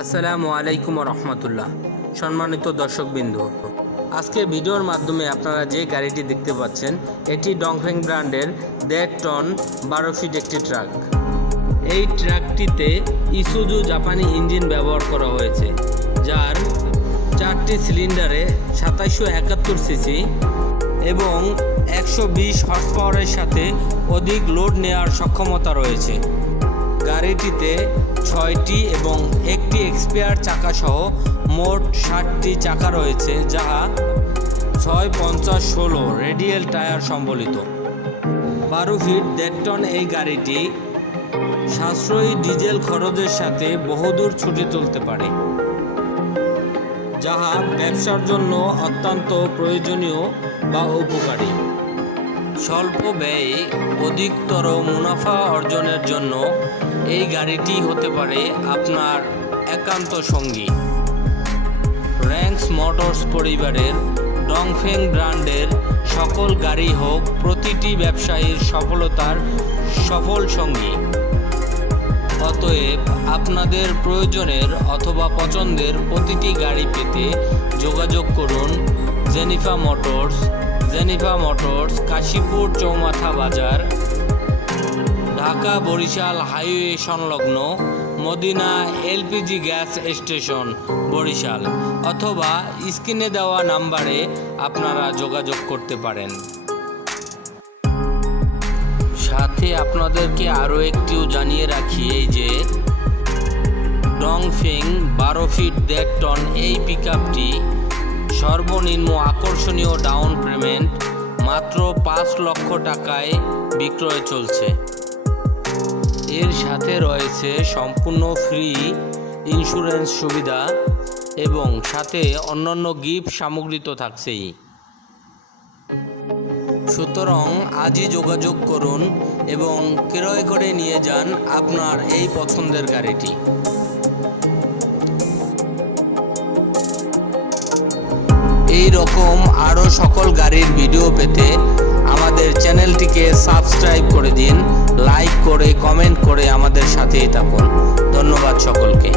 আসসালামু আলাইকুম রহমতুল্লাহ। সম্মানিত দর্শকবৃন্দ, আজকে ভিডিওর মাধ্যমে আপনারা যে গাড়িটি দেখতে পাচ্ছেন এটি ডংফেং ব্র্যান্ডের 1.5 টন 12 ফিট একটি ট্রাক। এই ট্রাকটিতে ইসুজু জাপানি ইঞ্জিন ব্যবহার করা হয়েছে, যার 4টি সিলিন্ডারে 2771 সিসি এবং 120 হর্স পাওয়ারের সাথে অধিক লোড নেওয়ার সক্ষমতা রয়েছে। গাড়িটিতে 6টি এবং একটি এক্সপিয়ার চাকা সহ মোট 60টি চাকা রয়েছে, যা 650-16 রেডিয়াল টায়ার সম্বলিত। 12 ফিট 1.5 টন এই গাড়িটি সাশ্রয়ী ডিজেল খরচের সাথে বহুদূর ছুটে চলতে পারে, যাহা ব্যবসার জন্য অত্যন্ত প্রয়োজনীয় বা উপকারী। স্বল্প ব্যয়ে অধিকতর মুনাফা অর্জনের জন্য এই গাড়িটি হতে পারে আপনার একান্ত সঙ্গী। র্যাংস মোটরস পরিবারের ডংফেং ব্র্যান্ডের সকল গাড়ি হোক প্রতিটি ব্যবসায়ীর সফলতার সফল সঙ্গী। অতএব আপনাদের প্রয়োজনের অথবা পছন্দের প্রতিটি গাড়ি পেতে যোগাযোগ করুন জেনিফা মোটরস, কাশীপুর চৌমাথা বাজার, ঢাকা বরিশাল হাইওয়ে সংলগ্ন Madina LPG gas station Barishal, অথবা স্ক্রিনে দেওয়া নাম্বারে আপনারা যোগাযোগ করতে পারেন। সাথে আপনাদেরকে আরও একটিও জানিয়ে রাখি, এই যে ডংফেং 12 ফিট 1.5 টন এই পিকআপটি সর্বনিম্ন আকর্ষণীয় ডাউন পেমেন্ট মাত্র 5 লক্ষ টাকায় বিক্রয় চলছে। এর সাথে রয়েছে সম্পূর্ণ ফ্রি ইন্স্যুরেন্স সুবিধা এবং সাথে অন্যান্য গিফট সামগ্রী তো থাকছেই। সুতরাং আজই যোগাযোগ করুন এবং ক্রয় করে নিয়ে যান আপনার এই পছন্দের গাড়িটি। এই রকম আরও সকল গাড়ির ভিডিও পেতে আমাদের চ্যানেলটিকে সাবস্ক্রাইব করে দিন, লাইক করে কমেন্ট করে আমাদের সাথেই থাকুন। ধন্যবাদ সকলকে।